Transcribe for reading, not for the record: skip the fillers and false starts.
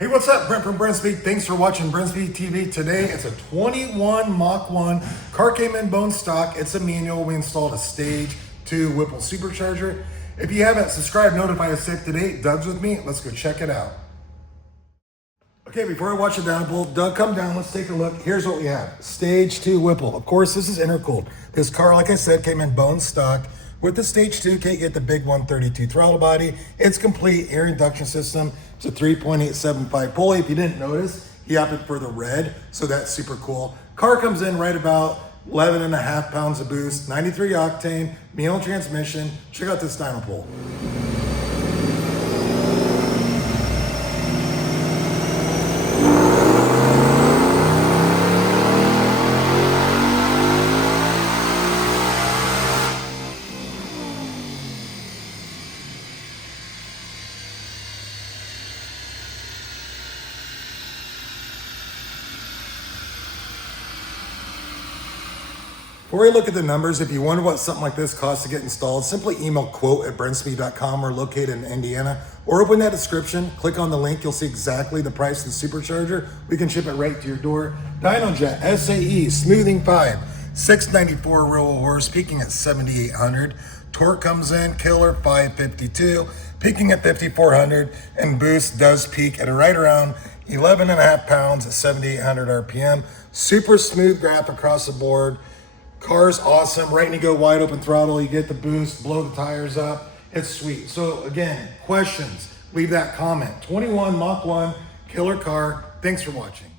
Hey, what's up? Brent from Brent Speed. Thanks for watching Brent Speed TV. Today, it's a 21 Mach 1. Car came in bone stock. It's a manual. We installed a Stage 2 Whipple Supercharger. If you haven't subscribed, notify us safe today. Doug's with me. Let's go check it out. Okay, before I watch the download, Doug, come down. Let's take a look. Here's what we have. Stage 2 Whipple. Of course, this is intercooled. This car, like I said, came in bone stock. With the Stage 2, can't get the big 132 throttle body. It's complete air induction system. It's a 3.875 pulley. If you didn't notice, he opted for the red, so that's super cool. Car comes in right about 11.5 pounds of boost, 93 octane, manual transmission. Check out this dyno pole. Before we look at the numbers, if you wonder what something like this costs to get installed, simply email quote@brentspeed.com or located in Indiana, or open that description, click on the link, you'll see exactly the price of the Supercharger. We can ship it right to your door. DynoJet SAE Smoothing 5, 694 real horse, peaking at 7,800. Torque comes in, killer 552, peaking at 5,400, and boost does peak at right around 11.5 pounds at 7,800 RPM. Super smooth graph across the board. Car's awesome. Right when you go wide open throttle, you get the boost, blow the tires up. It's sweet. So again, questions, leave that comment. 21 Mach 1, killer car. Thanks for watching.